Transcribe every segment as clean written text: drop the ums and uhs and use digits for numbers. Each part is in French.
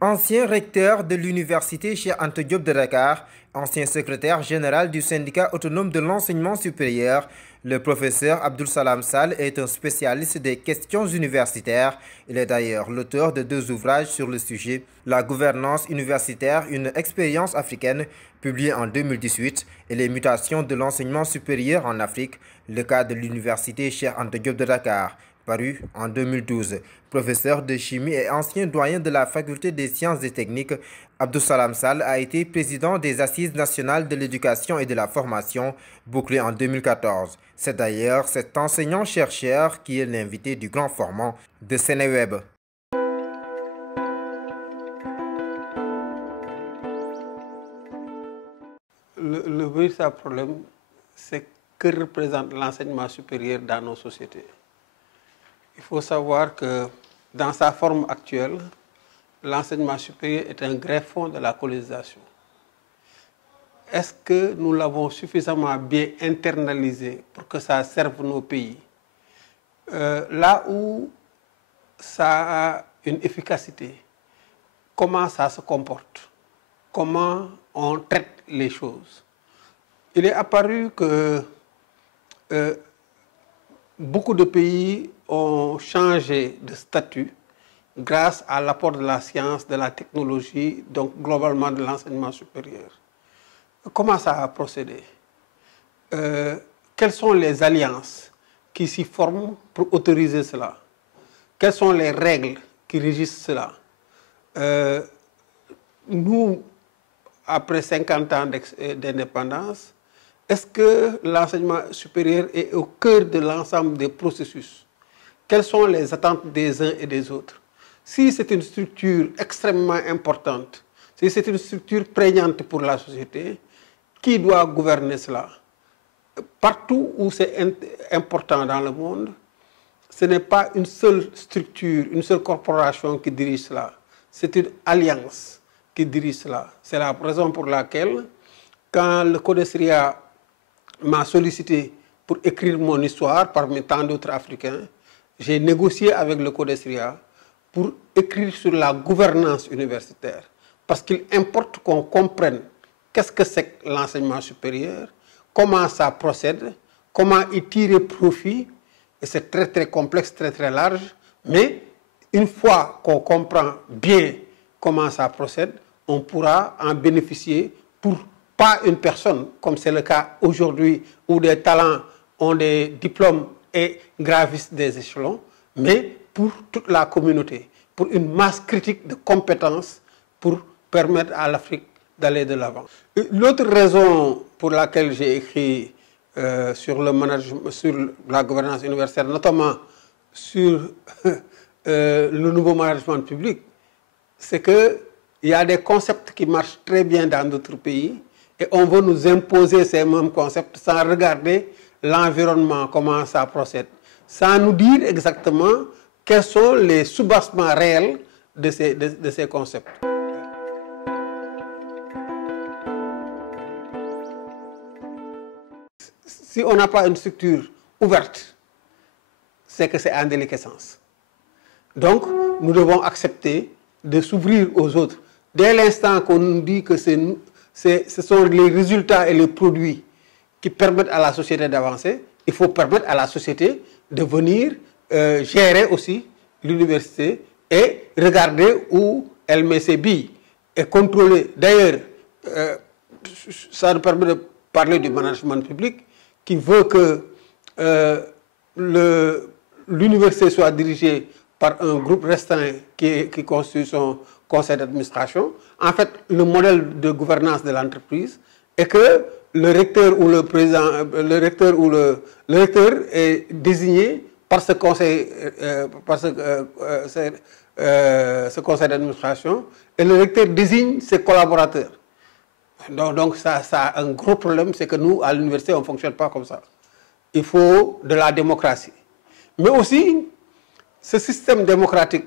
Ancien recteur de l'université Cheikh Anta Diop de Dakar, ancien secrétaire général du syndicat autonome de l'enseignement supérieur, le professeur Abdou Salam Sall est un spécialiste des questions universitaires. Il est d'ailleurs l'auteur de 2 ouvrages sur le sujet, La gouvernance universitaire, une expérience africaine, publié en 2018, et Les mutations de l'enseignement supérieur en Afrique, le cas de l'université Cheikh Anta Diop de Dakar, paru en 2012. Professeur de chimie et ancien doyen de la faculté des sciences et techniques, Abdou Salam Sall a été président des Assises nationales de l'éducation et de la formation, bouclées en 2014. C'est d'ailleurs cet enseignant-chercheur qui est l'invité du grand format de Sénéweb. Le véritable problème, c'est que représente l'enseignement supérieur dans nos sociétés. Il faut savoir que dans sa forme actuelle, l'enseignement supérieur est un greffon de la colonisation. Est-ce que nous l'avons suffisamment bien internalisé pour que ça serve nos pays? Là où ça a une efficacité, comment ça se comporte? Comment on traite les choses? Il est apparu que beaucoup de pays ont changé de statut grâce à l'apport de la science, de la technologie, donc globalement de l'enseignement supérieur. Comment ça a procédé? Quelles sont les alliances qui s'y forment pour autoriser cela? Quelles sont les règles qui régissent cela? Nous, après 50 ans d'indépendance, est-ce que l'enseignement supérieur est au cœur de l'ensemble des processus? Quelles sont les attentes des uns et des autres? Si c'est une structure extrêmement importante, si c'est une structure prégnante pour la société, qui doit gouverner cela? Partout où c'est important dans le monde, ce n'est pas une seule structure, une seule corporation qui dirige cela. C'est une alliance qui dirige cela. C'est la raison pour laquelle, quand le CODESRIA m'a sollicité pour écrire mon histoire parmi tant d'autres Africains, j'ai négocié avec le CODESRIA pour écrire sur la gouvernance universitaire. Parce qu'il importe qu'on comprenne qu'est-ce que c'est que l'enseignement supérieur, comment ça procède, comment y tirer profit. Et c'est très très complexe, très très large. Mais une fois qu'on comprend bien comment ça procède, on pourra en bénéficier pour pas une personne, comme c'est le cas aujourd'hui, où des talents ont des diplômes et gravissent des échelons, mais pour toute la communauté, pour une masse critique de compétences pour permettre à l'Afrique d'aller de l'avant. L'autre raison pour laquelle j'ai écrit sur le management, sur la gouvernance universitaire, notamment sur le nouveau management public, c'est qu'il y a des concepts qui marchent très bien dans d'autres pays, et on veut nous imposer ces mêmes concepts sans regarder l'environnement, comment ça procède, sans nous dire exactement quels sont les soubassements réels de ces concepts. Si on n'a pas une structure ouverte, c'est que c'est en déliquescence. Donc, nous devons accepter de s'ouvrir aux autres. Dès l'instant qu'on nous dit que ce sont les résultats et les produits qui permettent à la société d'avancer, il faut permettre à la société de venir gérer aussi l'université et regarder où elle met ses billes et contrôler. D'ailleurs, ça nous permet de parler du management public qui veut que l'université soit dirigée par un groupe restreint qui constitue son conseil d'administration. En fait, le modèle de gouvernance de l'entreprise est que le recteur ou le président, le recteur est désigné par ce conseil, ce conseil d'administration, et le recteur désigne ses collaborateurs. Donc ça a un gros problème, c'est que nous, à l'université, on ne fonctionne pas comme ça. Il faut de la démocratie. Mais aussi, ce système démocratique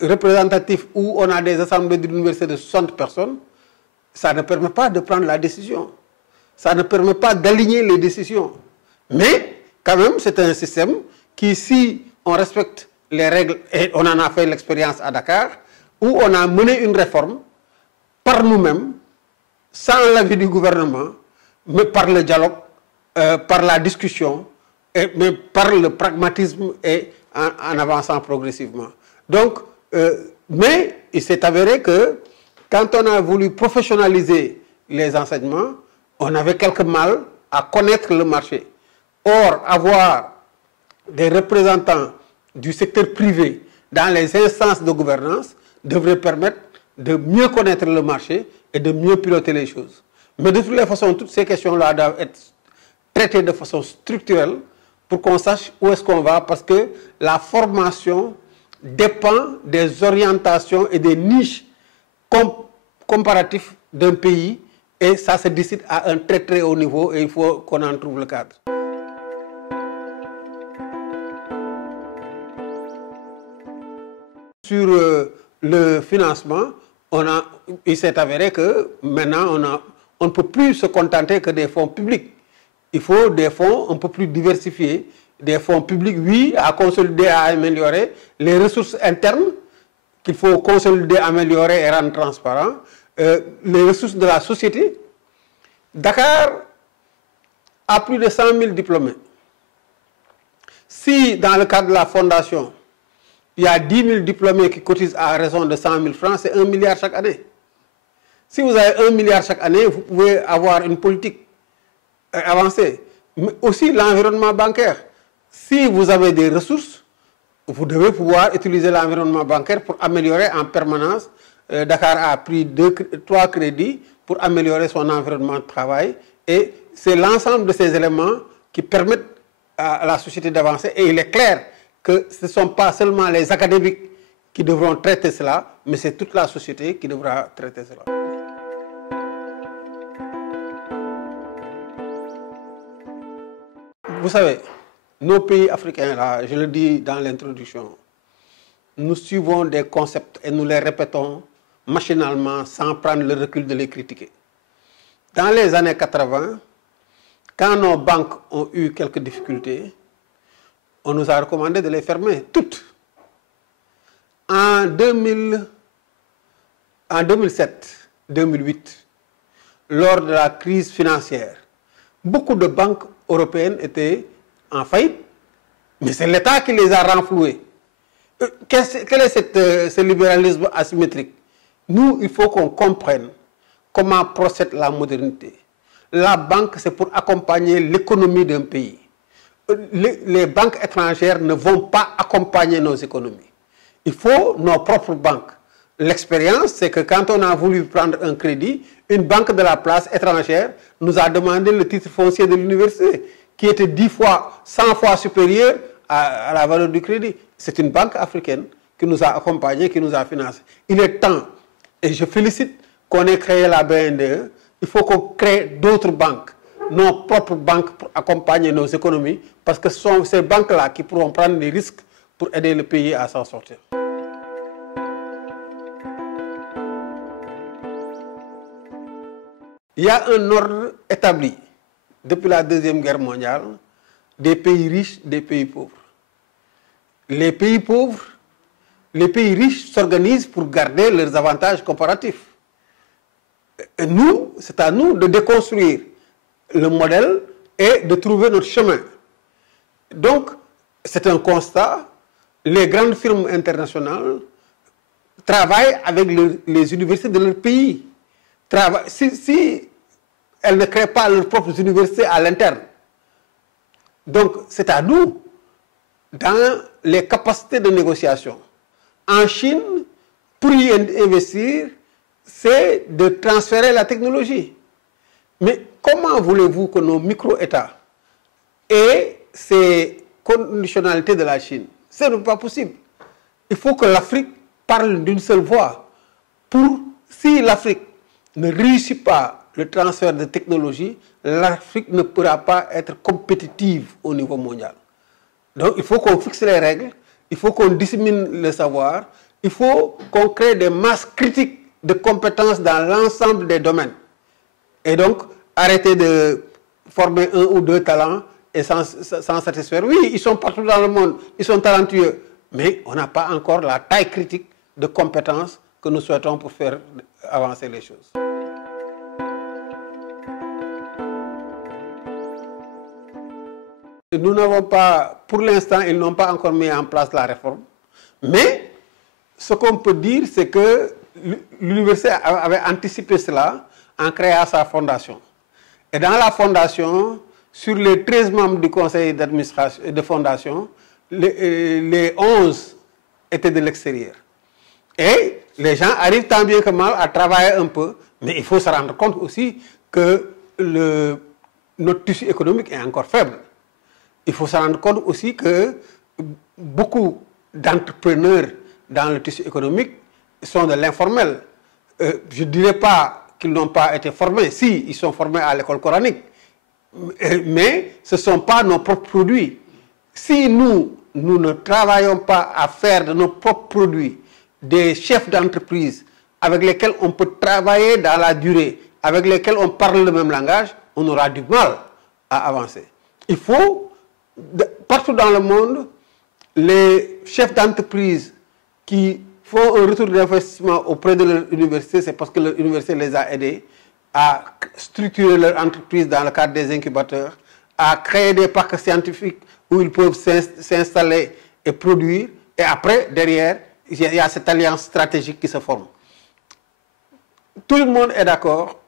représentatif où on a des assemblées de l'université de 60 personnes, ça ne permet pas de prendre la décision. Ça ne permet pas d'aligner les décisions. Mais, quand même, c'est un système qui, si on respecte les règles, et on en a fait l'expérience à Dakar, où on a mené une réforme par nous-mêmes, sans l'avis du gouvernement, mais par le dialogue, par la discussion, mais par le pragmatisme et en avançant progressivement. Donc, mais il s'est avéré que quand on a voulu professionnaliser les enseignements, on avait quelque mal à connaître le marché. Or, avoir des représentants du secteur privé dans les instances de gouvernance devrait permettre de mieux connaître le marché et de mieux piloter les choses. Mais de toutes les façons, toutes ces questions-là doivent être traitées de façon structurelle pour qu'on sache où est-ce qu'on va, parce que la formation dépend des orientations et des niches comparatifs d'un pays, et ça se décide à un très très haut niveau et il faut qu'on en trouve le cadre. Sur le financement, il s'est avéré que maintenant on ne peut plus se contenter que des fonds publics. Il faut des fonds un peu plus diversifiés, des fonds publics, oui, à consolider, à améliorer, les ressources internes qu'il faut consolider, améliorer et rendre transparents, les ressources de la société. Dakar a plus de 100 000 diplômés. Si dans le cadre de la fondation, il y a 10 000 diplômés qui cotisent à raison de 100 000 francs, c'est 1 milliard chaque année. Si vous avez 1 milliard chaque année, vous pouvez avoir une politique avancée. Mais aussi l'environnement bancaire. Si vous avez des ressources, vous devez pouvoir utiliser l'environnement bancaire pour améliorer en permanence. Dakar a pris 3 crédits pour améliorer son environnement de travail. Et c'est l'ensemble de ces éléments qui permettent à la société d'avancer. Et il est clair que ce ne sont pas seulement les académiques qui devront traiter cela, mais c'est toute la société qui devra traiter cela. Vous savez, nos pays africains, là, je le dis dans l'introduction, nous suivons des concepts et nous les répétons machinalement sans prendre le recul de les critiquer. Dans les années 80, quand nos banques ont eu quelques difficultés, on nous a recommandé de les fermer toutes. En 2007-2008, lors de la crise financière, beaucoup de banques européennes étaient en faillite, mais c'est l'État qui les a renflouées. Quel est ce libéralisme asymétrique? Nous, il faut qu'on comprenne comment procède la modernité. La banque, c'est pour accompagner l'économie d'un pays. Les banques étrangères ne vont pas accompagner nos économies. Il faut nos propres banques. L'expérience, c'est que quand on a voulu prendre un crédit, une banque de la place étrangère nous a demandé le titre foncier de l'université, qui était 10 fois, 100 fois supérieur à la valeur du crédit. C'est une banque africaine qui nous a accompagnés, qui nous a financés. Il est temps, et je félicite qu'on ait créé la BNDE, il faut qu'on crée d'autres banques, nos propres banques pour accompagner nos économies, parce que ce sont ces banques-là qui pourront prendre des risques pour aider le pays à s'en sortir. Il y a un ordre établi depuis la Deuxième Guerre mondiale des pays riches, des pays pauvres. Les pays pauvres, les pays riches s'organisent pour garder leurs avantages comparatifs. Et nous, c'est à nous de déconstruire le modèle et de trouver notre chemin. Donc, c'est un constat. Les grandes firmes internationales travaillent avec les universités de leur pays. Si elles ne créent pas leurs propres universités à l'interne. Donc, c'est à nous, dans les capacités de négociation. En Chine, pour y investir, c'est de transférer la technologie. Mais comment voulez-vous que nos micro-États aient ces conditionnalités de la Chine? Ce n'est pas possible. Il faut que l'Afrique parle d'une seule voix. Si l'Afrique ne réussit pas le transfert de technologie, l'Afrique ne pourra pas être compétitive au niveau mondial. Donc il faut qu'on fixe les règles, il faut qu'on dissémine le savoir, il faut qu'on crée des masses critiques de compétences dans l'ensemble des domaines. Et donc, arrêter de former 1 ou 2 talents et sans satisfaire. Oui, ils sont partout dans le monde, ils sont talentueux, mais on n'a pas encore la taille critique de compétences que nous souhaitons pour faire avancer les choses. Nous n'avons pas, pour l'instant, ils n'ont pas encore mis en place la réforme, mais ce qu'on peut dire, c'est que l'université avait anticipé cela en créant sa fondation. Et dans la fondation, sur les 13 membres du conseil d'administration et de fondation, les 11 étaient de l'extérieur. Et les gens arrivent tant bien que mal à travailler un peu, mais il faut se rendre compte aussi que notre tissu économique est encore faible. Il faut se rendre compte aussi que beaucoup d'entrepreneurs dans le tissu économique sont de l'informel. Je ne dirais pas qu'ils n'ont pas été formés. Si, ils sont formés à l'école coranique. Mais ce ne sont pas nos propres produits. Si nous ne travaillons pas à faire de nos propres produits des chefs d'entreprise avec lesquels on peut travailler dans la durée, avec lesquels on parle le même langage, on aura du mal à avancer. Il faut, partout dans le monde, les chefs d'entreprise qui font un retour d'investissement auprès de leur université, c'est parce que leur université les a aidés à structurer leur entreprise dans le cadre des incubateurs, à créer des parcs scientifiques où ils peuvent s'installer et produire. Et après, derrière, il y a cette alliance stratégique qui se forme. Tout le monde est d'accord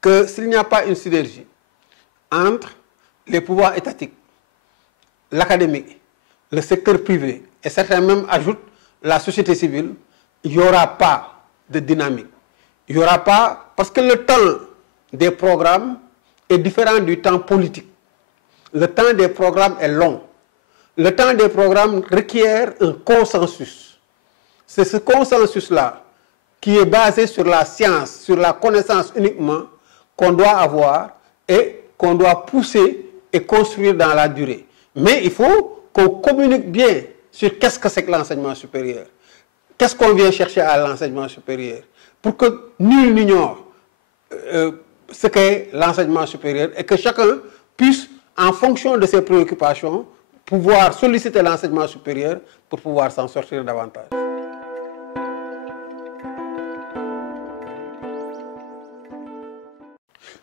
que s'il n'y a pas une synergie entre les pouvoirs étatiques, l'académique, le secteur privé, et certains même ajoutent la société civile, il n'y aura pas de dynamique. Il n'y aura pas, parce que le temps des programmes est différent du temps politique. Le temps des programmes est long. Le temps des programmes requiert un consensus. C'est ce consensus-là qui est basé sur la science, sur la connaissance uniquement, qu'on doit avoir et qu'on doit pousser et construire dans la durée. Mais il faut qu'on communique bien sur qu'est-ce que c'est que l'enseignement supérieur. Qu'est-ce qu'on vient chercher à l'enseignement supérieur, pour que nul n'ignore ce qu'est l'enseignement supérieur et que chacun puisse, en fonction de ses préoccupations, pouvoir solliciter l'enseignement supérieur pour pouvoir s'en sortir davantage.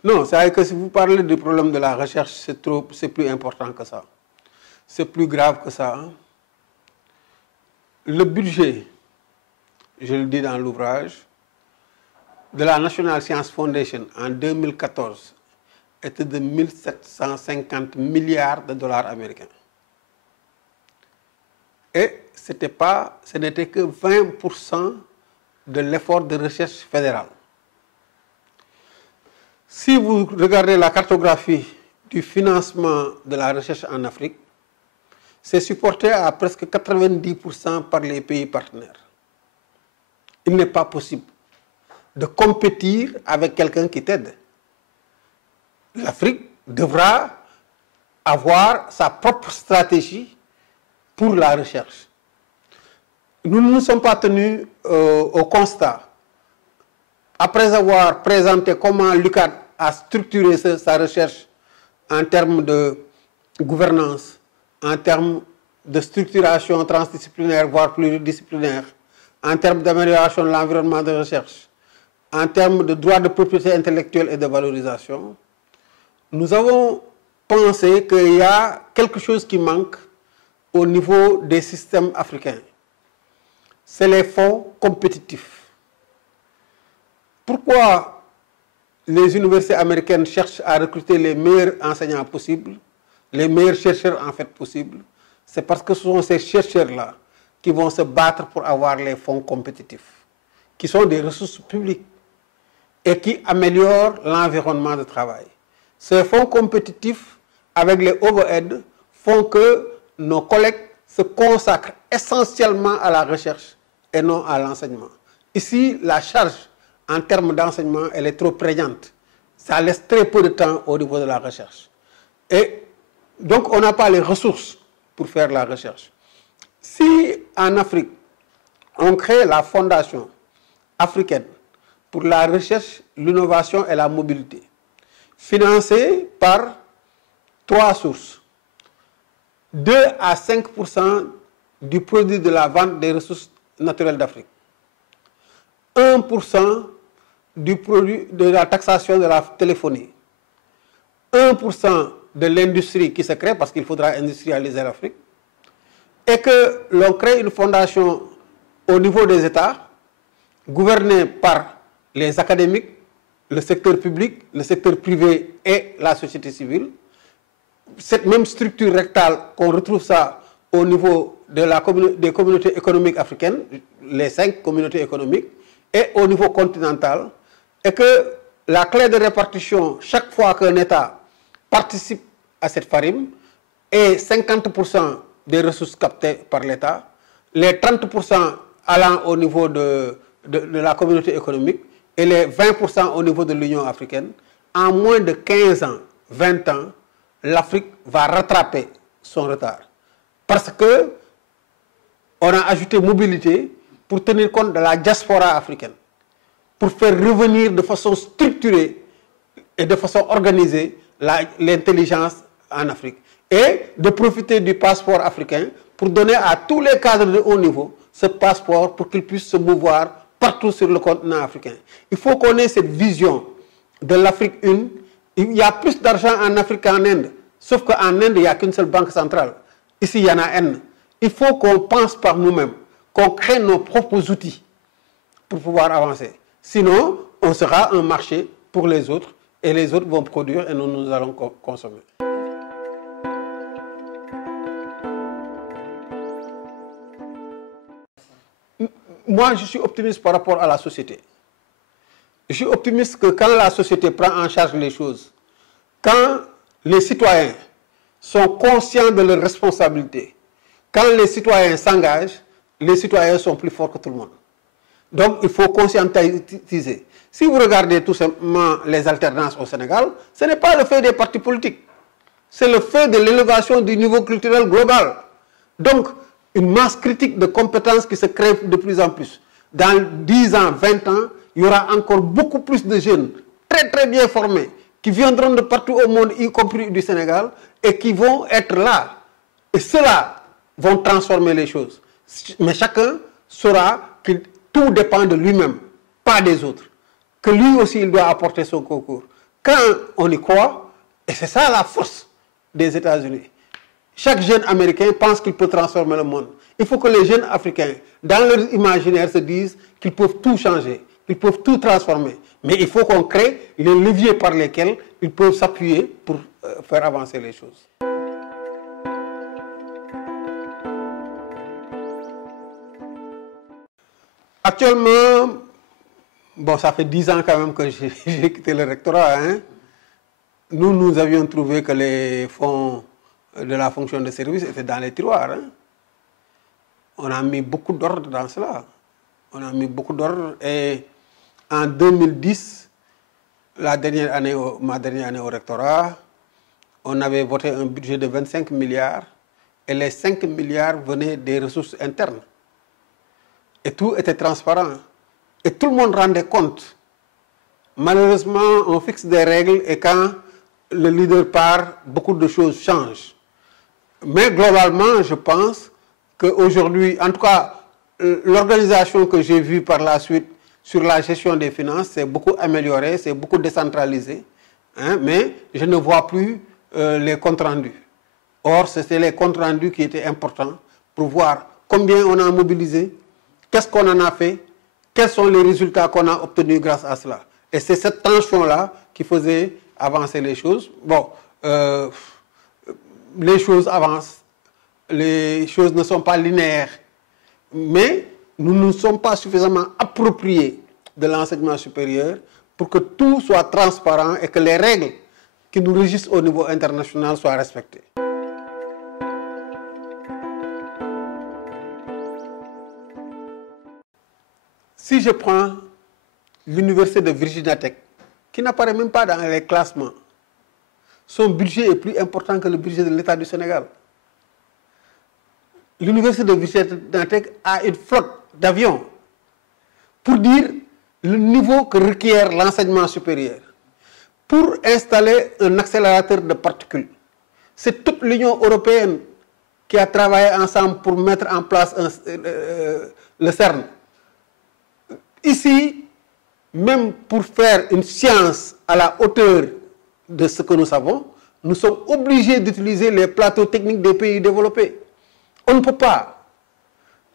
Non, c'est-à-dire que si vous parlez du problème de la recherche, c'est plus important que ça. C'est plus grave que ça. Hein? Le budget, je le dis dans l'ouvrage, de la National Science Foundation en 2014 était de 1750 milliards de dollars américains. Et ce n'était que 20% de l'effort de recherche fédéral. Si vous regardez la cartographie du financement de la recherche en Afrique, c'est supporté à presque 90% par les pays partenaires. Il n'est pas possible de compétir avec quelqu'un qui t'aide. L'Afrique devra avoir sa propre stratégie pour la recherche. Nous ne nous sommes pas tenus au constat. Après avoir présenté comment l'UCAD a structuré sa recherche en termes de gouvernance, en termes de structuration transdisciplinaire, voire pluridisciplinaire, en termes d'amélioration de l'environnement de recherche, en termes de droit de propriété intellectuelle et de valorisation, nous avons pensé qu'il y a quelque chose qui manque au niveau des systèmes africains. C'est les fonds compétitifs. Pourquoi les universités américaines cherchent à recruter les meilleurs enseignants possibles, les meilleurs chercheurs en fait possibles? C'est parce que ce sont ces chercheurs-là qui vont se battre pour avoir les fonds compétitifs, qui sont des ressources publiques et qui améliorent l'environnement de travail. Ces fonds compétitifs, avec les overheads, font que nos collègues se consacrent essentiellement à la recherche et non à l'enseignement. Ici, la charge en termes d'enseignement, elle est trop prégnante. Ça laisse très peu de temps au niveau de la recherche. Et donc, on n'a pas les ressources pour faire la recherche. Si en Afrique, on crée la Fondation africaine pour la recherche, l'innovation et la mobilité, financée par 3 sources, 2 à 5% du produit de la vente des ressources naturelles d'Afrique, 1% du produit de la taxation de la téléphonie, 1% de l'industrie qui se crée parce qu'il faudra industrialiser l'Afrique, et que l'on crée une fondation au niveau des États, gouvernée par les académiques, le secteur public, le secteur privé et la société civile. Cette même structure rectale, qu'on retrouve ça au niveau de des communautés économiques africaines, les 5 communautés économiques, et au niveau continental, et que la clé de répartition, chaque fois qu'un État participe à cette farine, est 50% des ressources captées par l'État, les 30% allant au niveau de la communauté économique et les 20% au niveau de l'Union africaine. En moins de 15 ans, 20 ans, l'Afrique va rattraper son retard. Parce que on a ajouté mobilité pour tenir compte de la diaspora africaine, pour faire revenir de façon structurée et de façon organisée l'intelligence en Afrique. Et de profiter du passeport africain pour donner à tous les cadres de haut niveau ce passeport pour qu'ils puissent se mouvoir partout sur le continent africain. Il faut qu'on ait cette vision de l'Afrique une. Il y a plus d'argent en Afrique qu'en Inde, sauf qu'en Inde, il n'y a qu'une seule banque centrale. Ici, il y en a N. Il faut qu'on pense par nous-mêmes, qu'on crée nos propres outils pour pouvoir avancer. Sinon, on sera un marché pour les autres et les autres vont produire et nous allons consommer. Moi, je suis optimiste par rapport à la société. Je suis optimiste que quand la société prend en charge les choses, quand les citoyens sont conscients de leurs responsabilités, quand les citoyens s'engagent, les citoyens sont plus forts que tout le monde. Donc, il faut conscientiser. Si vous regardez tout simplement les alternances au Sénégal, ce n'est pas le fait des partis politiques. C'est le fait de l'élévation du niveau culturel global. Donc, une masse critique de compétences qui se crée de plus en plus. Dans 10 ans, 20 ans, il y aura encore beaucoup plus de jeunes très très bien formés qui viendront de partout au monde, y compris du Sénégal, et qui vont être là. Et ceux-là vont transformer les choses. Mais chacun saura que tout dépend de lui-même, pas des autres. Que lui aussi, il doit apporter son concours. Quand on y croit, et c'est ça la force des États-Unis. Chaque jeune Américain pense qu'il peut transformer le monde. Il faut que les jeunes Africains, dans leur imaginaire, se disent qu'ils peuvent tout changer, qu'ils peuvent tout transformer. Mais il faut qu'on crée les leviers par lesquels ils peuvent s'appuyer pour faire avancer les choses. Actuellement, bon, ça fait 10 ans quand même que j'ai quitté le rectorat. Hein. Nous avions trouvé que les fonds de la fonction de service étaient dans les tiroirs. Hein. On a mis beaucoup d'ordre dans cela. On a mis beaucoup d'ordre et en 2010, ma dernière année au rectorat, on avait voté un budget de 25 milliards et les 5 milliards venaient des ressources internes. Et tout était transparent. Et tout le monde rendait compte. Malheureusement, on fixe des règles et quand le leader part, beaucoup de choses changent. Mais globalement, je pense qu'aujourd'hui, en tout cas, l'organisation que j'ai vue par la suite sur la gestion des finances, c'est beaucoup amélioré, c'est beaucoup décentralisé. Hein, mais je ne vois plus les comptes rendus. Or, c'était les comptes rendus qui étaient importants pour voir combien on a mobilisé, qu'est-ce qu'on en a fait, quels sont les résultats qu'on a obtenus grâce à cela. Et c'est cette tension-là qui faisait avancer les choses. Bon, les choses avancent, les choses ne sont pas linéaires, mais nous ne sommes pas suffisamment appropriés de l'enseignement supérieur pour que tout soit transparent et que les règles qui nous régissent au niveau international soient respectées. Si je prends l'université de Virginia Tech, qui n'apparaît même pas dans les classements, son budget est plus important que le budget de l'État du Sénégal. L'université de Virginia Tech a une flotte d'avions pour dire le niveau que requiert l'enseignement supérieur. Pour installer un accélérateur de particules, c'est toute l'Union européenne qui a travaillé ensemble pour mettre en place le CERN. Ici, même pour faire une science à la hauteur de ce que nous savons, nous sommes obligés d'utiliser les plateaux techniques des pays développés. On ne peut pas.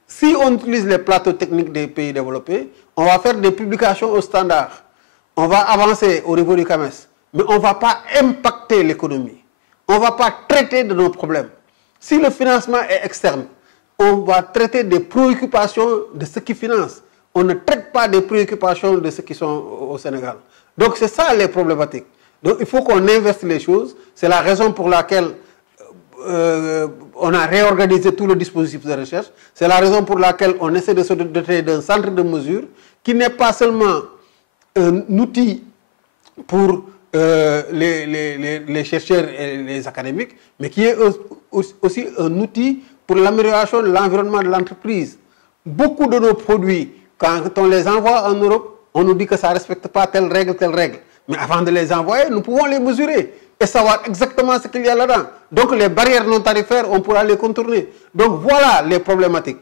Si on utilise les plateaux techniques des pays développés, on va faire des publications au standard. On va avancer au niveau du CAMES. Mais on ne va pas impacter l'économie. On ne va pas traiter de nos problèmes. Si le financement est externe, on va traiter des préoccupations de ceux qui financent. On ne traite pas des préoccupations de ceux qui sont au Sénégal. Donc c'est ça les problématiques. Donc il faut qu'on inverse les choses. C'est la raison pour laquelle on a réorganisé tout le dispositif de recherche. C'est la raison pour laquelle on essaie de se doter d'un centre de mesure qui n'est pas seulement un outil pour les chercheurs et les académiques, mais qui est aussi un outil pour l'amélioration de l'environnement de l'entreprise. Beaucoup de nos produits, quand on les envoie en Europe, on nous dit que ça ne respecte pas telle règle, telle règle. Mais avant de les envoyer, nous pouvons les mesurer et savoir exactement ce qu'il y a là-dedans. Donc les barrières non tarifaires, on pourra les contourner. Donc voilà les problématiques.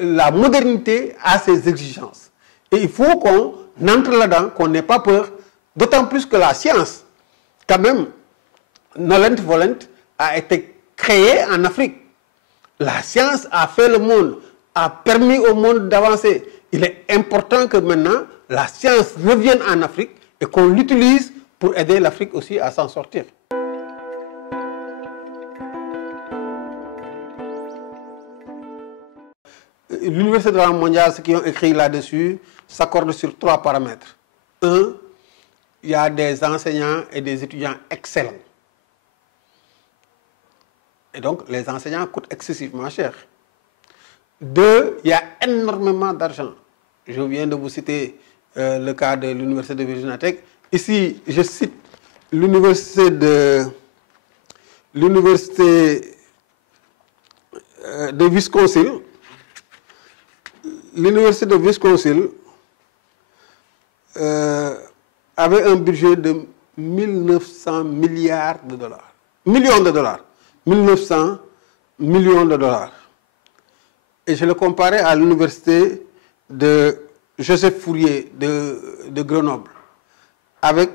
La modernité a ses exigences. Et il faut qu'on entre là-dedans, qu'on n'ait pas peur, d'autant plus que la science, quand même, nolent volent, a été créée en Afrique. La science a fait le monde, a permis au monde d'avancer. Il est important que maintenant, la science revienne en Afrique et qu'on l'utilise pour aider l'Afrique aussi à s'en sortir. L'Université de la mondiale, ceux qui ont écrit là-dessus, s'accordent sur 3 paramètres. 1, il y a des enseignants et des étudiants excellents. Et donc, les enseignants coûtent excessivement cher. 2, il y a énormément d'argent. Je viens de vous citer le cas de l'Université de Virginia Tech. Ici, je cite l'Université de Wisconsin. L'Université de Wisconsin avait un budget de 1900 milliards de dollars. Millions de dollars. 1900 millions de dollars. Et je le comparais à l'université de Joseph Fourier de Grenoble, avec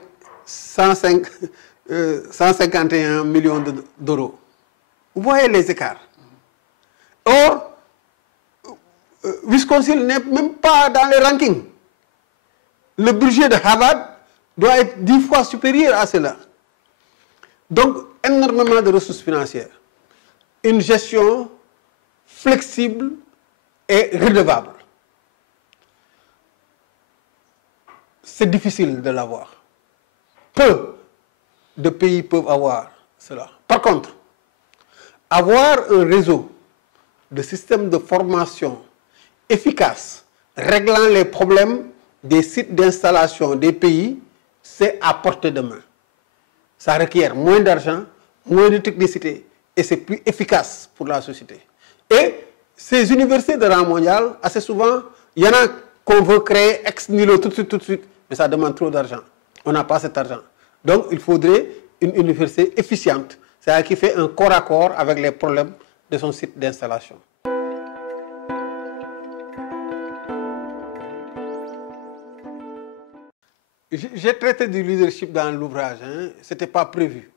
151 millions d'euros. Vous voyez les écarts. Or, Wisconsin n'est même pas dans les rankings. Le budget de Harvard doit être 10 fois supérieur à cela. Donc, énormément de ressources financières. Une gestion flexible et redevable. C'est difficile de l'avoir. Peu de pays peuvent avoir cela. Par contre, avoir un réseau de systèmes de formation efficace, réglant les problèmes des sites d'installation des pays, c'est à portée de main. Ça requiert moins d'argent, moins de technicité et c'est plus efficace pour la société. Et ces universités de rang mondial, assez souvent, il y en a qu'on veut créer ex nihilo tout de suite, mais ça demande trop d'argent. On n'a pas cet argent. Donc, il faudrait une université efficiente, c'est-à-dire qui fait un corps à corps avec les problèmes de son site d'installation. J'ai traité du leadership dans l'ouvrage, hein. Ce n'était pas prévu.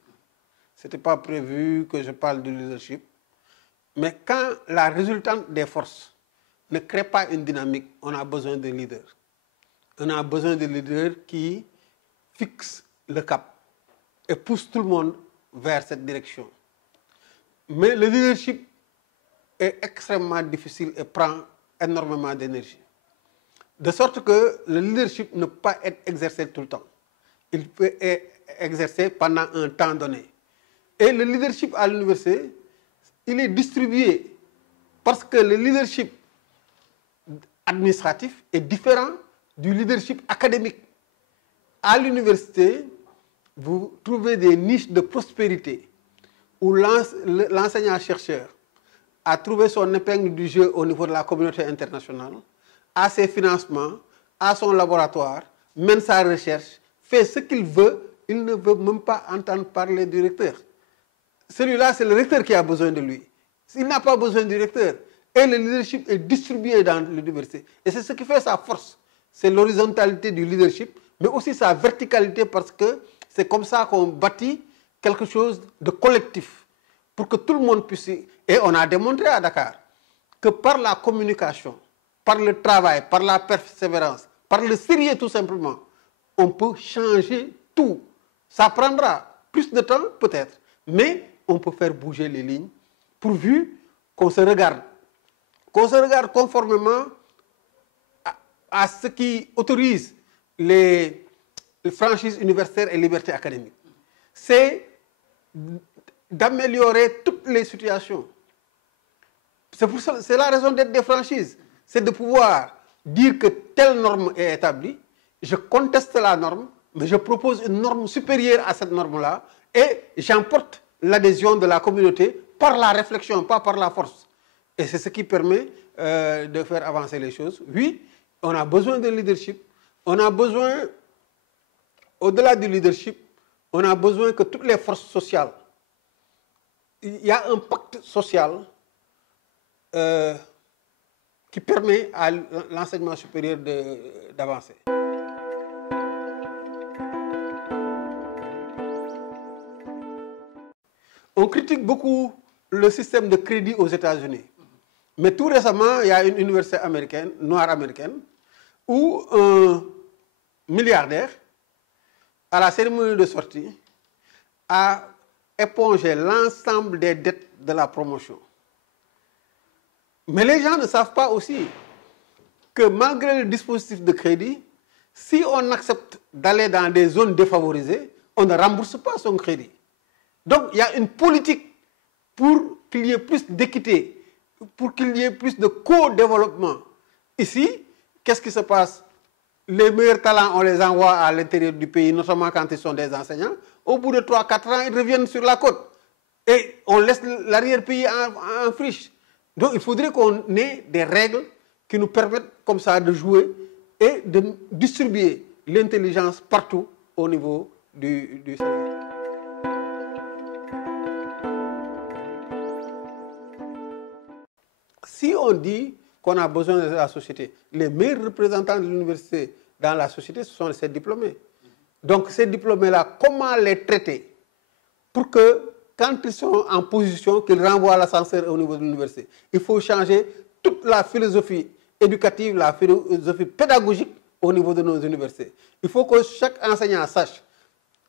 Ce n'était pas prévu que je parle du leadership. Mais quand la résultante des forces ne crée pas une dynamique, on a besoin de leaders. On a besoin de leaders qui fixent le cap et poussent tout le monde vers cette direction. Mais le leadership est extrêmement difficile et prend énormément d'énergie. De sorte que le leadership ne peut pas être exercé tout le temps. Il peut être exercé pendant un temps donné. Et le leadership à l'université, il est distribué parce que le leadership administratif est différent du leadership académique. À l'université, vous trouvez des niches de prospérité où l'enseignant-chercheur a trouvé son épingle du jeu au niveau de la communauté internationale, a ses financements, a son laboratoire, mène sa recherche, fait ce qu'il veut, il ne veut même pas entendre parler du recteur. Celui-là, c'est le recteur qui a besoin de lui. Il n'a pas besoin du recteur. Et le leadership est distribué dans l'université. Et c'est ce qui fait sa force. c'est l'horizontalité du leadership, mais aussi sa verticalité parce que c'est comme ça qu'on bâtit quelque chose de collectif pour que tout le monde puisse... Et on a démontré à Dakar que par la communication, par le travail, par la persévérance, par le sérieux tout simplement, on peut changer tout. Ça prendra plus de temps peut-être, mais on peut faire bouger les lignes pourvu qu'on se regarde conformément à ce qui autorise les franchises universitaires et libertés académiques. C'est d'améliorer toutes les situations. C'est la raison d'être des franchises. C'est de pouvoir dire que telle norme est établie, je conteste la norme, mais je propose une norme supérieure à cette norme-là et j'emporte l'adhésion de la communauté par la réflexion, pas par la force. Et c'est ce qui permet de faire avancer les choses. Oui, on a besoin de leadership. On a besoin, au-delà du leadership, on a besoin que toutes les forces sociales, il y a un pacte social qui permet à l'enseignement supérieur d'avancer. On critique beaucoup le système de crédit aux États-Unis. Mais tout récemment, il y a une université américaine, noire américaine, où un milliardaire, à la cérémonie de sortie, a épongé l'ensemble des dettes de la promotion. Mais les gens ne savent pas aussi que malgré le dispositif de crédit, si on accepte d'aller dans des zones défavorisées, on ne rembourse pas son crédit. Donc il y a une politique pour qu'il y ait plus d'équité, pour qu'il y ait plus de co-développement. Ici, qu'est-ce qui se passe? Les meilleurs talents, on les envoie à l'intérieur du pays, notamment quand ils sont des enseignants. Au bout de 3-4 ans, ils reviennent sur la côte. Et on laisse l'arrière-pays en friche. Donc il faudrait qu'on ait des règles qui nous permettent comme ça de jouer et de distribuer l'intelligence partout au niveau du Sénégal. Si on dit qu'on a besoin de la société, les meilleurs représentants de l'université dans la société, ce sont ces diplômés. Donc ces diplômés-là, comment les traiter pour que, quand ils sont en position, qu'ils renvoient l'ascenseur au niveau de l'université? Il faut changer toute la philosophie éducative, la philosophie pédagogique au niveau de nos universités. Il faut que chaque enseignant sache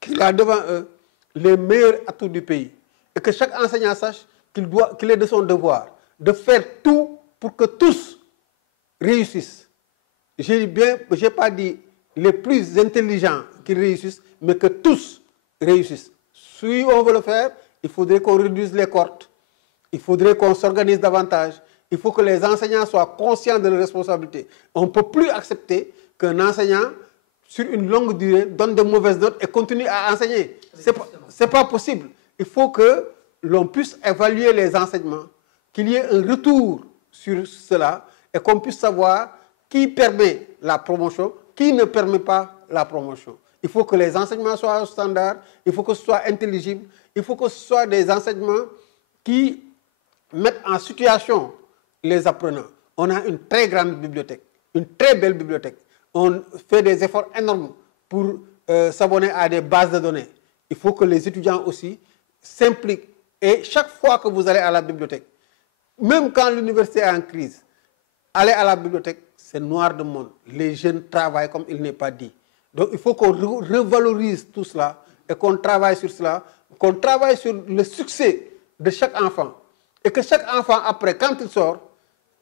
qu'il a devant eux les meilleurs atouts du pays et que chaque enseignant sache qu'il est de son devoir de faire tout pour que tous réussissent. Je n'ai pas dit les plus intelligents qui réussissent, mais que tous réussissent. Si on veut le faire, il faudrait qu'on réduise les cohortes, il faudrait qu'on s'organise davantage, il faut que les enseignants soient conscients de leurs responsabilités. On ne peut plus accepter qu'un enseignant, sur une longue durée, donne de mauvaises notes et continue à enseigner. Ce n'est pas possible. Il faut que l'on puisse évaluer les enseignements, qu'il y ait un retour sur cela et qu'on puisse savoir qui permet la promotion, qui ne permet pas la promotion. Il faut que les enseignements soient au standard, il faut que ce soit intelligible, il faut que ce soit des enseignements qui mettent en situation les apprenants. On a une très grande bibliothèque, une très belle bibliothèque. On fait des efforts énormes pour s'abonner à des bases de données. Il faut que les étudiants aussi s'impliquent. Et chaque fois que vous allez à la bibliothèque, même quand l'université est en crise, aller à la bibliothèque, c'est noir de monde. Les jeunes travaillent comme il n'est pas dit. Donc il faut qu'on revalorise tout cela et qu'on travaille sur cela, qu'on travaille sur le succès de chaque enfant. Et que chaque enfant, après, quand il sort,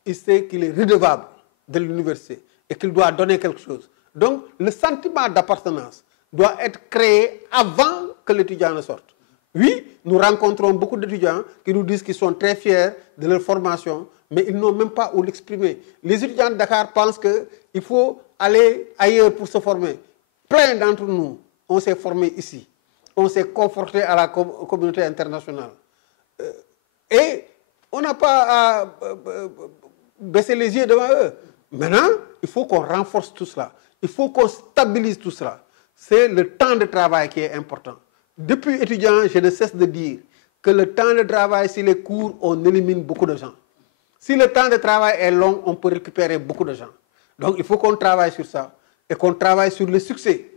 il sait qu'il est redevable de l'université et qu'il doit donner quelque chose. Donc le sentiment d'appartenance doit être créé avant que l'étudiant ne sorte. Oui, nous rencontrons beaucoup d'étudiants qui nous disent qu'ils sont très fiers de leur formation, mais ils n'ont même pas où l'exprimer. Les étudiants de Dakar pensent qu'il faut aller ailleurs pour se former. Plein d'entre nous, on s'est formé ici. On s'est conforté à la communauté internationale. Et on n'a pas à baisser les yeux devant eux. Maintenant, il faut qu'on renforce tout cela. Il faut qu'on stabilise tout cela. C'est le temps de travail qui est important. Depuis étudiant, je ne cesse de dire que le temps de travail, s'il est court, on élimine beaucoup de gens. Si le temps de travail est long, on peut récupérer beaucoup de gens. Donc, il faut qu'on travaille sur ça et qu'on travaille sur le succès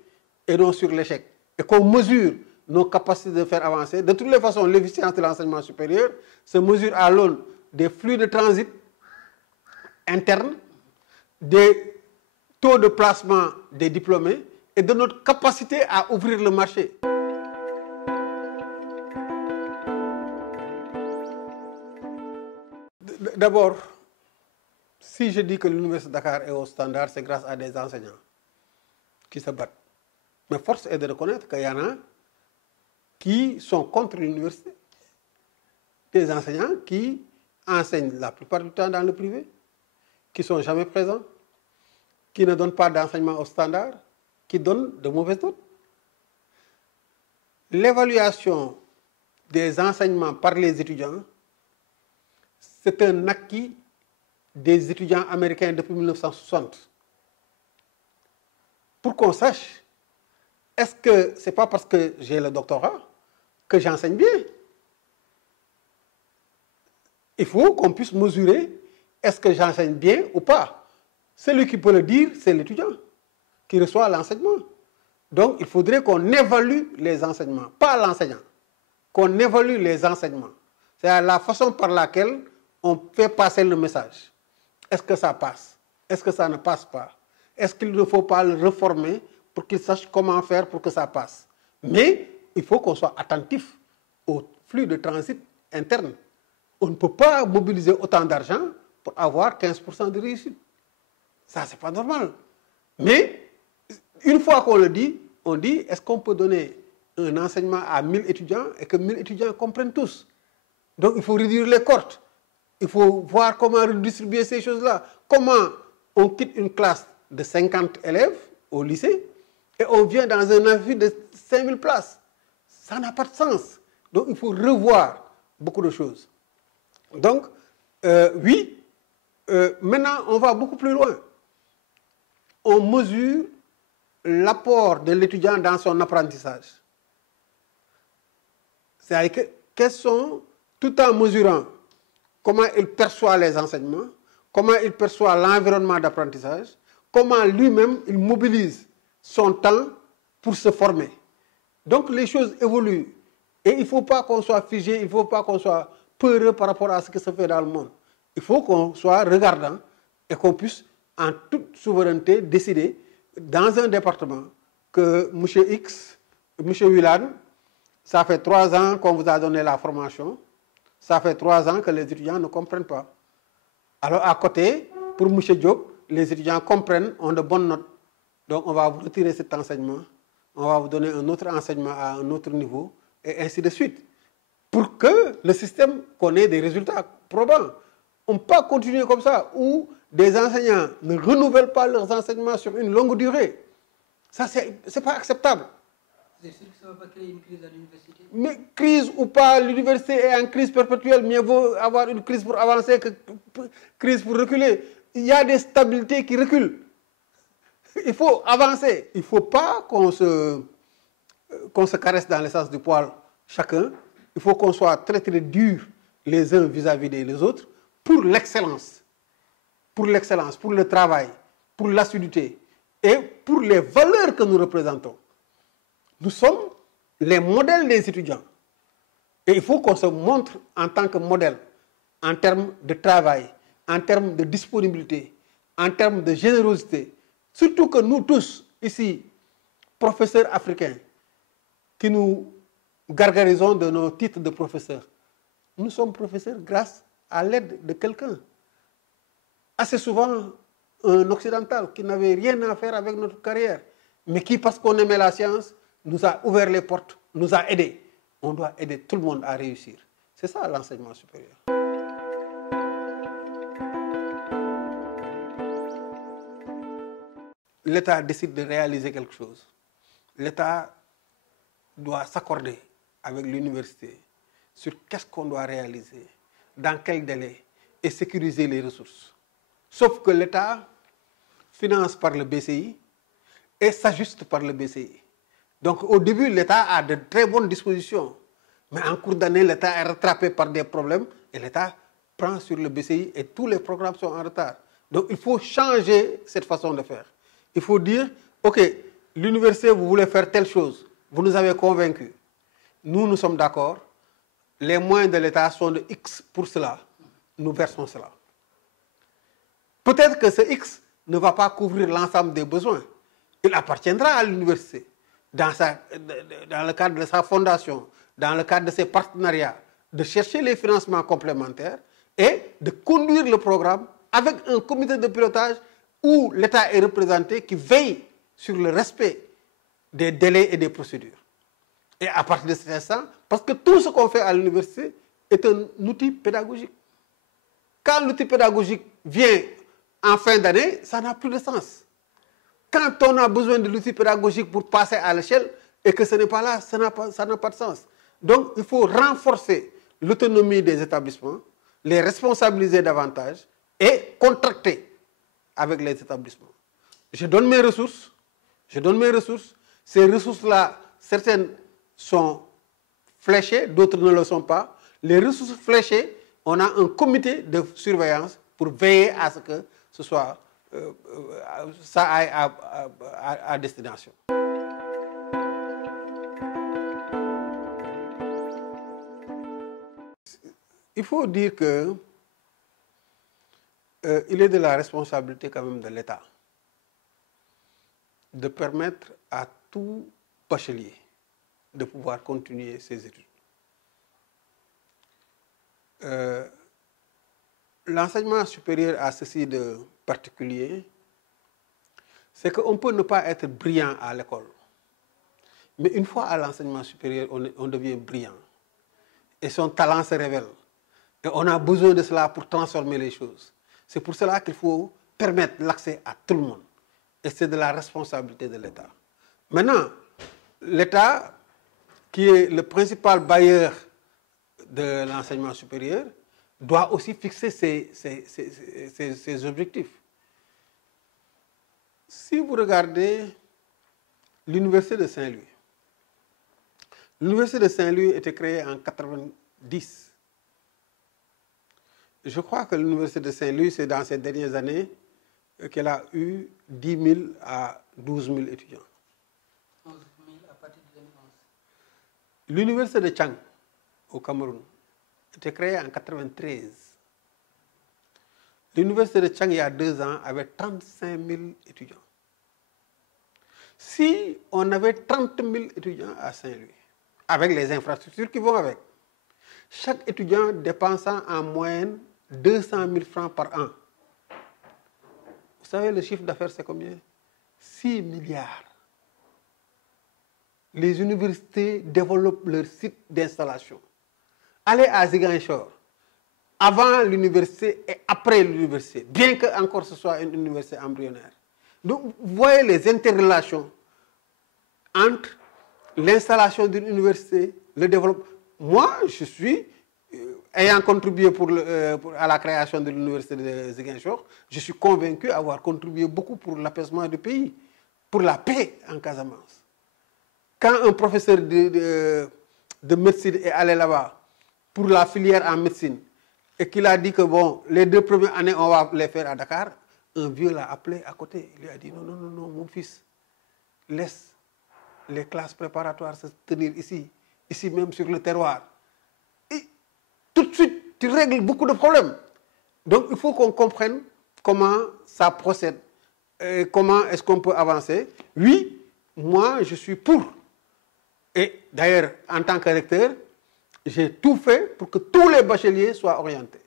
et non sur l'échec. Et qu'on mesure nos capacités de faire avancer. De toutes les façons, l'efficience de l'enseignement supérieur se mesure à l'aune des flux de transit internes, des taux de placement des diplômés et de notre capacité à ouvrir le marché. D'abord, si je dis que l'Université de Dakar est au standard, c'est grâce à des enseignants qui se battent. Mais force est de reconnaître qu'il y en a qui sont contre l'université. Des enseignants qui enseignent la plupart du temps dans le privé, qui ne sont jamais présents, qui ne donnent pas d'enseignement au standard, qui donnent de mauvaises notes. L'évaluation des enseignements par les étudiants, c'est un acquis des étudiants américains depuis 1960. Pour qu'on sache, est-ce que ce n'est pas parce que j'ai le doctorat que j'enseigne bien? Il faut qu'on puisse mesurer est-ce que j'enseigne bien ou pas. Celui qui peut le dire, c'est l'étudiant qui reçoit l'enseignement. Donc, il faudrait qu'on évalue les enseignements, pas l'enseignant, qu'on évalue les enseignements. C'est la façon par laquelle on fait passer le message. Est-ce que ça passe? Est-ce que ça ne passe pas? Est-ce qu'il ne faut pas le reformer pour qu'il sache comment faire pour que ça passe? Mais il faut qu'on soit attentif au flux de transit interne. On ne peut pas mobiliser autant d'argent pour avoir 15% de réussite. Ça, ce n'est pas normal. Mais une fois qu'on le dit, on dit, est-ce qu'on peut donner un enseignement à 1000 étudiants et que 1000 étudiants comprennent tous? Donc, il faut réduire les cohortes. Il faut voir comment redistribuer ces choses-là. Comment on quitte une classe de 50 élèves au lycée et on vient dans un amphi de 5000 places. Ça n'a pas de sens. Donc, il faut revoir beaucoup de choses. Donc, oui, maintenant, on va beaucoup plus loin. On mesure l'apport de l'étudiant dans son apprentissage. C'est-à-dire que, quels sont, tout en mesurant comment il perçoit les enseignements, comment il perçoit l'environnement d'apprentissage, comment lui-même il mobilise son temps pour se former. Donc les choses évoluent et il ne faut pas qu'on soit figé, il ne faut pas qu'on soit peureux par rapport à ce qui se fait dans le monde. Il faut qu'on soit regardant et qu'on puisse en toute souveraineté décider dans un département que M. X, M. Willan, ça fait 3 ans qu'on vous a donné la formation, ça fait 3 ans que les étudiants ne comprennent pas. Alors à côté, pour M. Diop, les étudiants comprennent, ont de bonnes notes. Donc on va vous retirer cet enseignement, on va vous donner un autre enseignement à un autre niveau, et ainsi de suite. Pour que le système connaisse des résultats probants. On ne peut pas continuer comme ça, où des enseignants ne renouvellent pas leurs enseignements sur une longue durée. Ça, ce n'est pas acceptable. C'est sûr que ça ne va pas créer une crise à l'université? Mais crise ou pas, l'université est en crise perpétuelle. Mieux vaut avoir une crise pour avancer que crise pour reculer. Il y a des stabilités qui reculent. Il faut avancer. Il ne faut pas qu'on se caresse dans l'essence du poil chacun. Il faut qu'on soit très très dur les uns vis-à-vis des autres pour l'excellence. Pour l'excellence, pour le travail, pour l'assiduité et pour les valeurs que nous représentons. Nous sommes les modèles des étudiants. Et il faut qu'on se montre en tant que modèle, en termes de travail, en termes de disponibilité, en termes de générosité. Surtout que nous tous, ici, professeurs africains, qui nous gargarisons de nos titres de professeurs, nous sommes professeurs grâce à l'aide de quelqu'un. Assez souvent, un occidental qui n'avait rien à faire avec notre carrière, mais qui, parce qu'on aimait la science, nous a ouvert les portes, nous a aidés. On doit aider tout le monde à réussir. C'est ça l'enseignement supérieur. L'État décide de réaliser quelque chose. L'État doit s'accorder avec l'université sur qu'est-ce qu'on doit réaliser, dans quel délai, et sécuriser les ressources. Sauf que l'État finance par le BCI et s'ajuste par le BCI. Donc au début, l'État a de très bonnes dispositions. Mais en cours d'année, l'État est rattrapé par des problèmes et l'État prend sur le BCI et tous les programmes sont en retard. Donc il faut changer cette façon de faire. Il faut dire, ok, l'université, vous voulez faire telle chose, vous nous avez convaincus. Nous sommes d'accord, les moyens de l'État sont de X pour cela, nous versons cela. Peut-être que ce X ne va pas couvrir l'ensemble des besoins. Il appartiendra à l'université, dans le cadre de sa fondation, dans le cadre de ses partenariats, de chercher les financements complémentaires et de conduire le programme avec un comité de pilotage où l'État est représenté qui veille sur le respect des délais et des procédures. Et à partir de cet instant, parce que tout ce qu'on fait à l'université est un outil pédagogique. Quand l'outil pédagogique vient en fin d'année, ça n'a plus de sens. Quand on a besoin de l'outil pédagogique pour passer à l'échelle et que ce n'est pas là, ça n'a pas de sens. Donc, il faut renforcer l'autonomie des établissements, les responsabiliser davantage et contracter avec les établissements. Je donne mes ressources. Ces ressources-là, certaines sont fléchées, d'autres ne le sont pas. Les ressources fléchées, on a un comité de surveillance pour veiller à ce que ce soit, ça aille à destination. Il faut dire que il est de la responsabilité quand même de l'État de permettre à tout bachelier de pouvoir continuer ses études. L'enseignement supérieur a ceci de particulier, c'est qu'on peut ne pas être brillant à l'école. Mais une fois à l'enseignement supérieur, on devient brillant. Et son talent se révèle. Et on a besoin de cela pour transformer les choses. C'est pour cela qu'il faut permettre l'accès à tout le monde. Et c'est de la responsabilité de l'État. Maintenant, l'État, qui est le principal bailleur de l'enseignement supérieur, doit aussi fixer ses objectifs. Si vous regardez l'Université de Saint-Louis, l'Université de Saint-Louis était créée en 1990. Je crois que l'Université de Saint-Louis, c'est dans ces dernières années qu'elle a eu 10 000 à 12 000 étudiants. 11 000 à partir de 2011. L'Université de Chang, au Cameroun, était créée en 1993. L'Université de Chang, il y a 2 ans, avait 35 000 étudiants. Si on avait 30 000 étudiants à Saint-Louis, avec les infrastructures qui vont avec, chaque étudiant dépensant en moyenne 200 000 francs par an. Vous savez, le chiffre d'affaires, c'est combien? 6 milliards. Les universités développent leur site d'installation. Allez à Ziguinchor, avant l'université et après l'université, bien que encore ce soit une université embryonnaire. Donc, vous voyez les interrelations entre l'installation d'une université, le développement. Moi, je suis, ayant contribué à la création de l'université de Ziguinchor, je suis convaincu d'avoir contribué beaucoup pour l'apaisement du pays, pour la paix en Casamance. Quand un professeur de médecine est allé là-bas pour la filière en médecine et qu'il a dit que bon, les 2 premières années, on va les faire à Dakar, un vieux l'a appelé à côté. Il lui a dit non, mon fils, laisse les classes préparatoires se tenir ici même sur le terroir. Et tout de suite, tu règles beaucoup de problèmes. Donc, il faut qu'on comprenne comment ça procède, et comment est-ce qu'on peut avancer. Oui, moi, je suis pour. Et d'ailleurs, en tant que recteur, j'ai tout fait pour que tous les bacheliers soient orientés.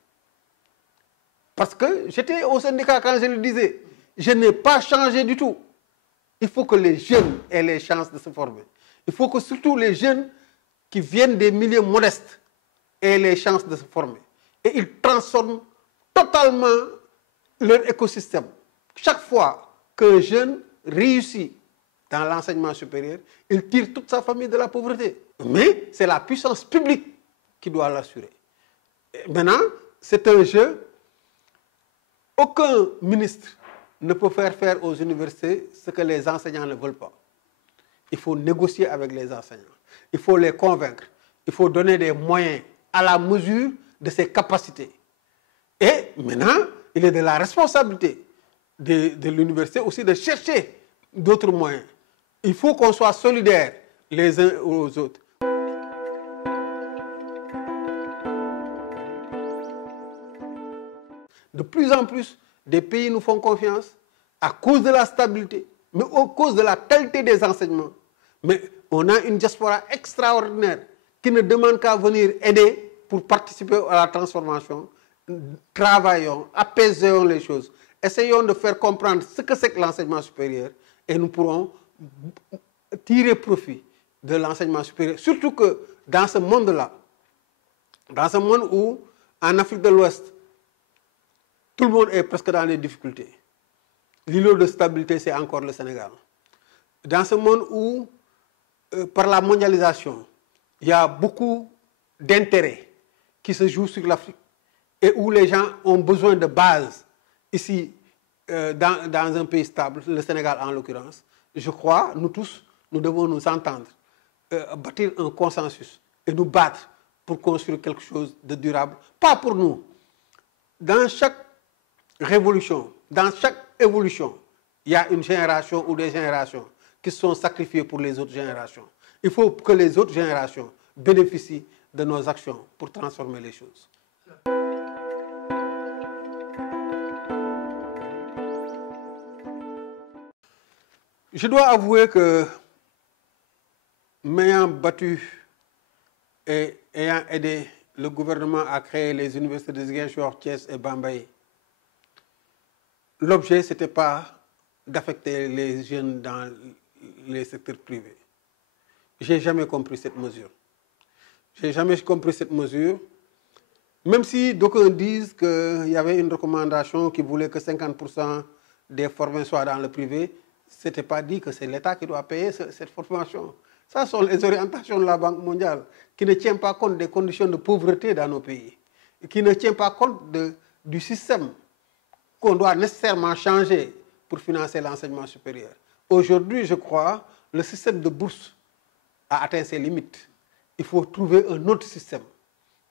Parce que j'étais au syndicat quand je le disais. Je n'ai pas changé du tout. Il faut que les jeunes aient les chances de se former. Il faut que surtout les jeunes qui viennent des milieux modestes aient les chances de se former. Et ils transforment totalement leur écosystème. Chaque fois qu'un jeune réussit dans l'enseignement supérieur, il tire toute sa famille de la pauvreté. Mais c'est la puissance publique qui doit l'assurer. Maintenant, c'est un jeu. Aucun ministre ne peut faire aux universités ce que les enseignants ne veulent pas. Il faut négocier avec les enseignants. Il faut les convaincre. Il faut donner des moyens à la mesure de ses capacités. Et maintenant, il est de la responsabilité de l'université aussi de chercher d'autres moyens. Il faut qu'on soit solidaires les uns aux autres. De plus en plus, des pays nous font confiance à cause de la stabilité, mais à cause de la qualité des enseignements. Mais on a une diaspora extraordinaire qui ne demande qu'à venir aider pour participer à la transformation. Travaillons, apaisons les choses, essayons de faire comprendre ce que c'est que l'enseignement supérieur et nous pourrons tirer profit de l'enseignement supérieur. Surtout que dans ce monde-là, dans ce monde où, en Afrique de l'Ouest, tout le monde est presque dans les difficultés. L'îlot de stabilité, c'est encore le Sénégal. Dans ce monde où, par la mondialisation, il y a beaucoup d'intérêts qui se jouent sur l'Afrique et où les gens ont besoin de bases, ici, dans un pays stable, le Sénégal en l'occurrence, je crois, nous tous, nous devons nous entendre, bâtir un consensus et nous battre pour construire quelque chose de durable. Pas pour nous. Dans chaque révolution, dans chaque évolution, il y a une génération ou des générations qui se sont sacrifiées pour les autres générations. Il faut que les autres générations bénéficient de nos actions pour transformer les choses. Je dois avouer que m'ayant battu et ayant aidé le gouvernement à créer les universités de Ziguinchor, Thiès et Bambey, l'objet, ce n'était pas d'affecter les jeunes dans les secteurs privés. Je n'ai jamais compris cette mesure. Je n'ai jamais compris cette mesure, même si d'aucuns disent qu'il y avait une recommandation qui voulait que 50% des formés soient dans le privé. Ce n'était pas dit que c'est l'État qui doit payer cette formation. Ça sont les orientations de la Banque mondiale qui ne tiennent pas compte des conditions de pauvreté dans nos pays, qui ne tiennent pas compte du système qu'on doit nécessairement changer pour financer l'enseignement supérieur. Aujourd'hui, je crois, le système de bourse a atteint ses limites. Il faut trouver un autre système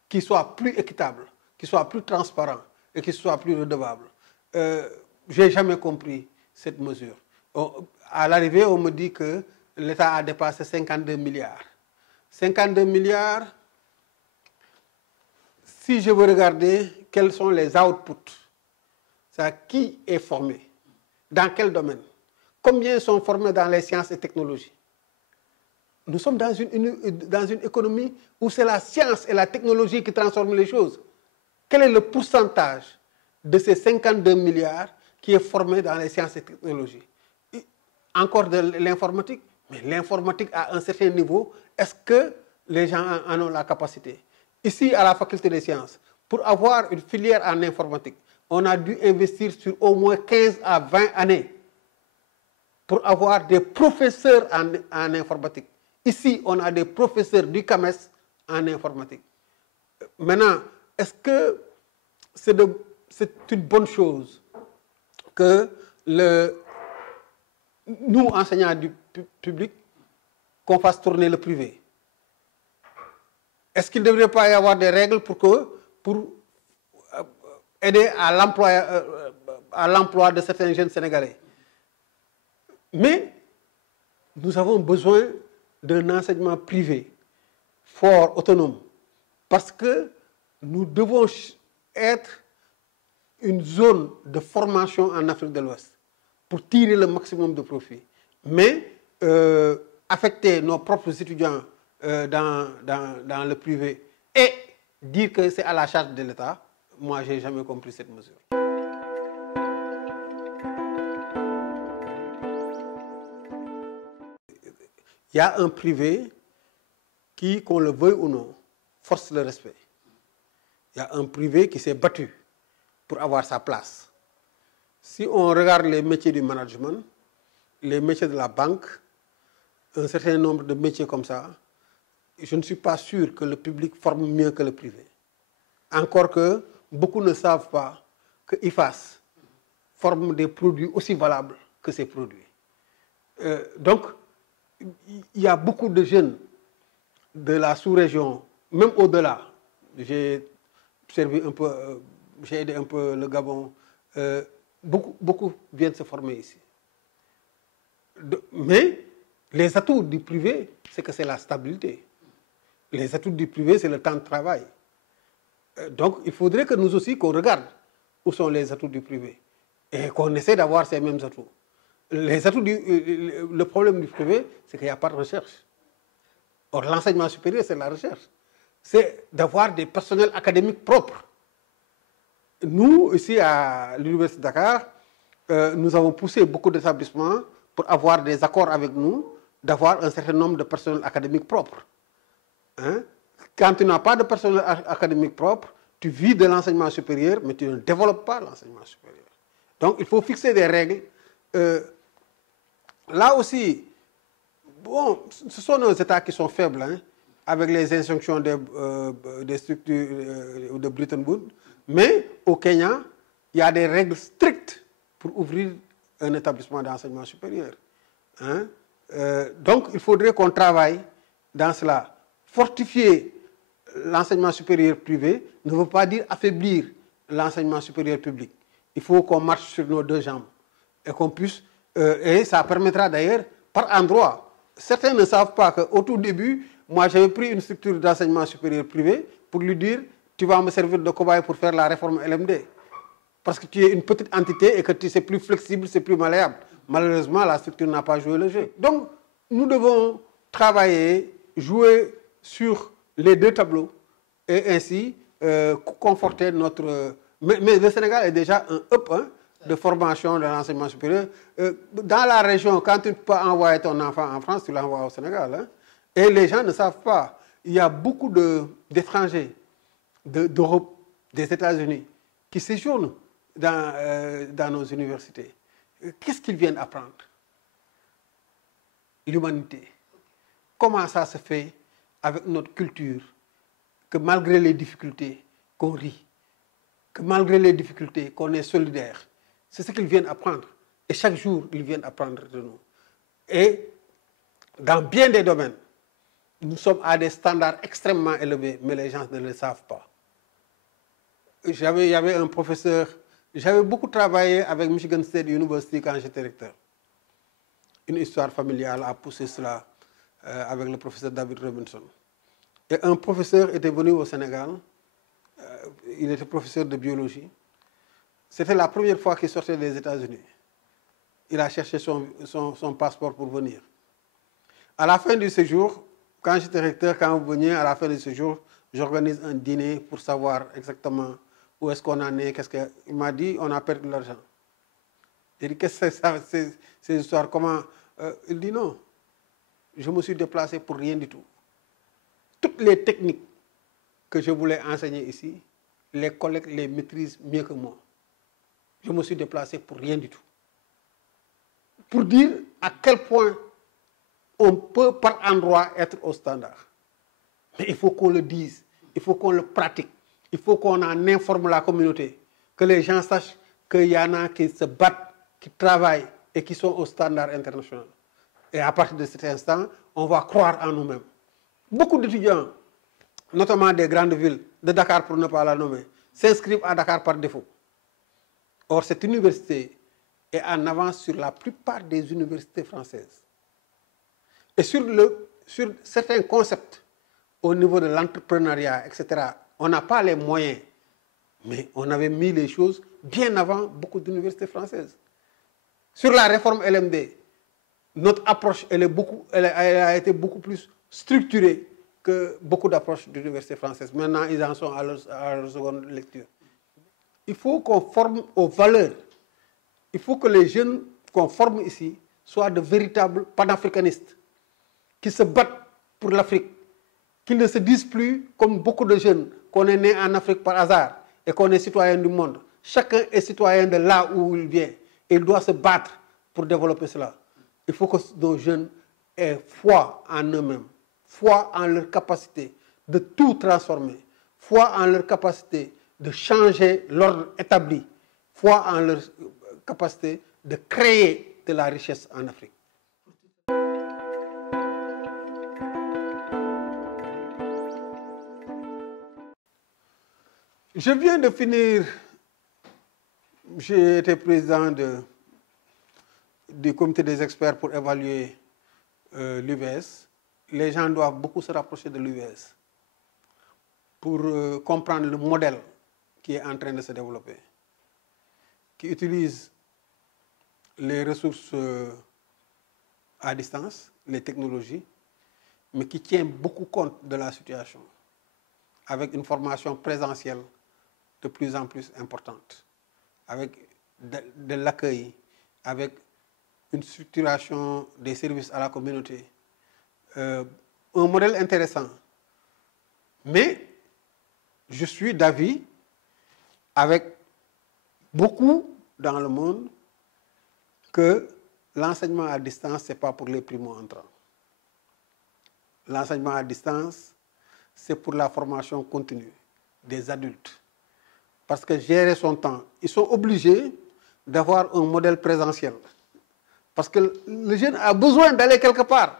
qui soit plus équitable, qui soit plus transparent et qui soit plus redevable. Je n'ai jamais compris cette mesure. À l'arrivée, on me dit que l'État a dépassé 52 milliards. 52 milliards, si je veux regarder quels sont les outputs, qui est formé, dans quel domaine, combien sont formés dans les sciences et technologies. Nous sommes dans une économie où c'est la science et la technologie qui transforment les choses. Quel est le pourcentage de ces 52 milliards qui est formé dans les sciences et technologies? Encore de l'informatique, mais l'informatique à un certain niveau, est-ce que les gens en ont la capacité? Ici, à la faculté des sciences, pour avoir une filière en informatique, on a dû investir sur au moins 15 à 20 années pour avoir des professeurs en informatique. Ici, on a des professeurs du CAMES en informatique. Maintenant, est-ce que c'est une bonne chose que nous, enseignants du public, qu'on fasse tourner le privé? Est-ce qu'il ne devrait pas y avoir des règles pour aider à l'emploi de certains jeunes Sénégalais? Mais nous avons besoin d'un enseignement privé fort, autonome, parce que nous devons être une zone de formation en Afrique de l'Ouest pour tirer le maximum de profit. Mais affecter nos propres étudiants dans le privé et dire que c'est à la charge de l'État, moi, je n'ai jamais compris cette mesure. Il y a un privé qui, qu'on le veuille ou non, force le respect. Il y a un privé qui s'est battu pour avoir sa place. Si on regarde les métiers du management, les métiers de la banque, un certain nombre de métiers comme ça, je ne suis pas sûr que le public forme mieux que le privé. Encore que beaucoup ne savent pas que IFAS forme des produits aussi valables que ces produits. Donc, il y a beaucoup de jeunes de la sous-région, même au-delà. J'ai aidé un peu le Gabon beaucoup viennent se former ici. Mais les atouts du privé, c'est que c'est la stabilité. Les atouts du privé, c'est le temps de travail. Donc, il faudrait que nous aussi, qu'on regarde où sont les atouts du privé et qu'on essaie d'avoir ces mêmes atouts. Le problème du privé, c'est qu'il n'y a pas de recherche. Or, l'enseignement supérieur, c'est la recherche. C'est d'avoir des personnels académiques propres. Nous, ici à l'Université de Dakar, nous avons poussé beaucoup d'établissements pour avoir des accords avec nous, d'avoir un certain nombre de personnels académiques propres. Hein? Quand tu n'as pas de personnel académique propre, tu vis de l'enseignement supérieur, mais tu ne développes pas l'enseignement supérieur. Donc, il faut fixer des règles. Là aussi, bon, ce sont nos États qui sont faibles, hein, avec les injonctions des structures de Bretton Woods. Mais au Kenya, il y a des règles strictes pour ouvrir un établissement d'enseignement supérieur. Hein? Donc, il faudrait qu'on travaille dans cela. Fortifier l'enseignement supérieur privé ne veut pas dire affaiblir l'enseignement supérieur public. Il faut qu'on marche sur nos deux jambes et qu'on puisse... et ça permettra d'ailleurs, par endroit, certains ne savent pas qu'au tout début, moi j'avais pris une structure d'enseignement supérieur privé pour lui dire, tu vas me servir de cobaye pour faire la réforme LMD. Parce que tu es une petite entité et que c'est plus flexible, c'est plus malléable. Malheureusement, la structure n'a pas joué le jeu. Donc, nous devons travailler, jouer sur les deux tableaux et ainsi conforter notre... Mais le Sénégal est déjà un hub de formation de l'enseignement supérieur. Dans la région, quand tu peux envoyer ton enfant en France, tu l'envoies au Sénégal. Hein? Et les gens ne savent pas. Il y a beaucoup d'étrangers d'Europe, des États-Unis, qui séjournent dans nos universités. Qu'est-ce qu'ils viennent apprendre? L'humanité. Comment ça se fait avec notre culture, que malgré les difficultés, qu'on rit, que malgré les difficultés, qu'on est solidaire. C'est ce qu'ils viennent apprendre. Et chaque jour, ils viennent apprendre de nous. Et dans bien des domaines, nous sommes à des standards extrêmement élevés, mais les gens ne le savent pas. Il y avait un professeur, j'avais beaucoup travaillé avec Michigan State University quand j'étais recteur. Une histoire familiale a poussé cela avec le professeur David Robinson. Et un professeur était venu au Sénégal, il était professeur de biologie. C'était la première fois qu'il sortait des États-Unis. Il a cherché son passeport pour venir. À la fin du séjour, quand j'étais recteur, quand vous veniez, à la fin du séjour, j'organise un dîner pour savoir exactement où est-ce qu'on en est. Il m'a dit, on a perdu de l'argent. J'ai dit, qu'est-ce que c'est ça, ces histoires, comment... il dit non, je me suis déplacé pour rien du tout. Toutes les techniques que je voulais enseigner ici, les collègues les maîtrisent mieux que moi. Je me suis déplacé pour rien du tout. Pour dire à quel point on peut par endroit être au standard. Mais il faut qu'on le dise, il faut qu'on le pratique, il faut qu'on en informe la communauté, que les gens sachent qu'il y en a qui se battent, qui travaillent et qui sont au standard international. Et à partir de cet instant, on va croire en nous-mêmes. Beaucoup d'étudiants, notamment des grandes villes, de Dakar pour ne pas la nommer, s'inscrivent à Dakar par défaut. Or, cette université est en avance sur la plupart des universités françaises. Et sur certains concepts, au niveau de l'entrepreneuriat, etc., on n'a pas les moyens. Mais on avait mis les choses bien avant beaucoup d'universités françaises. Sur la réforme LMD, notre approche, elle a été beaucoup plus structurée que beaucoup d'approches d'universités françaises. Maintenant, ils en sont à leur seconde lecture. Il faut qu'on forme aux valeurs. Il faut que les jeunes qu'on forme ici soient de véritables panafricanistes, qui se battent pour l'Afrique, qui ne se disent plus, comme beaucoup de jeunes, qu'on est né en Afrique par hasard et qu'on est citoyen du monde. Chacun est citoyen de là où il vient et il doit se battre pour développer cela. Il faut que nos jeunes aient foi en eux-mêmes, foi en leur capacité de tout transformer, foi en leur capacité de changer l'ordre établi, foi en leur capacité de créer de la richesse en Afrique. Je viens de finir j'ai été président du comité des experts pour évaluer l'UVS. Les gens doivent beaucoup se rapprocher de l'UVS pour comprendre le modèle qui est en train de se développer, qui utilise les ressources à distance, les technologies, mais qui tient beaucoup compte de la situation, avec une formation présentielle de plus en plus importante, avec de l'accueil, avec une structuration des services à la communauté. Un modèle intéressant. Mais je suis d'avis, avec beaucoup dans le monde, que l'enseignement à distance, ce n'est pas pour les primo-entrants. L'enseignement à distance, c'est pour la formation continue des adultes. Parce que gérer son temps, ils sont obligés d'avoir un modèle présentiel. Parce que le jeune a besoin d'aller quelque part.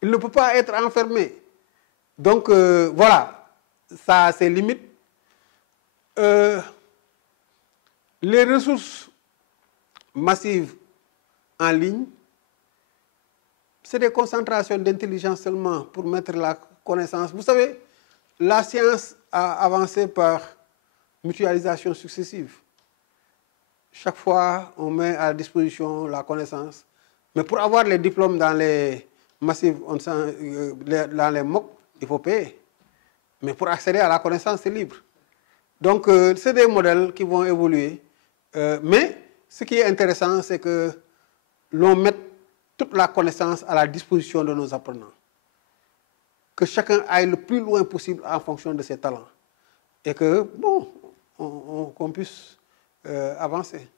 Il ne peut pas être enfermé. Donc, voilà, ça a ses limites. Les ressources massives en ligne, c'est des concentrations d'intelligence seulement pour mettre la connaissance. Vous savez, la science a avancé par mutualisation successive. Chaque fois, on met à disposition la connaissance. Mais pour avoir les diplômes dans les massifs, dans les MOOC, il faut payer. Mais pour accéder à la connaissance, c'est libre. Donc, c'est des modèles qui vont évoluer. Mais ce qui est intéressant, c'est que l'on mette toute la connaissance à la disposition de nos apprenants. Que chacun aille le plus loin possible en fonction de ses talents. Et que, bon, qu'on puisse avancer.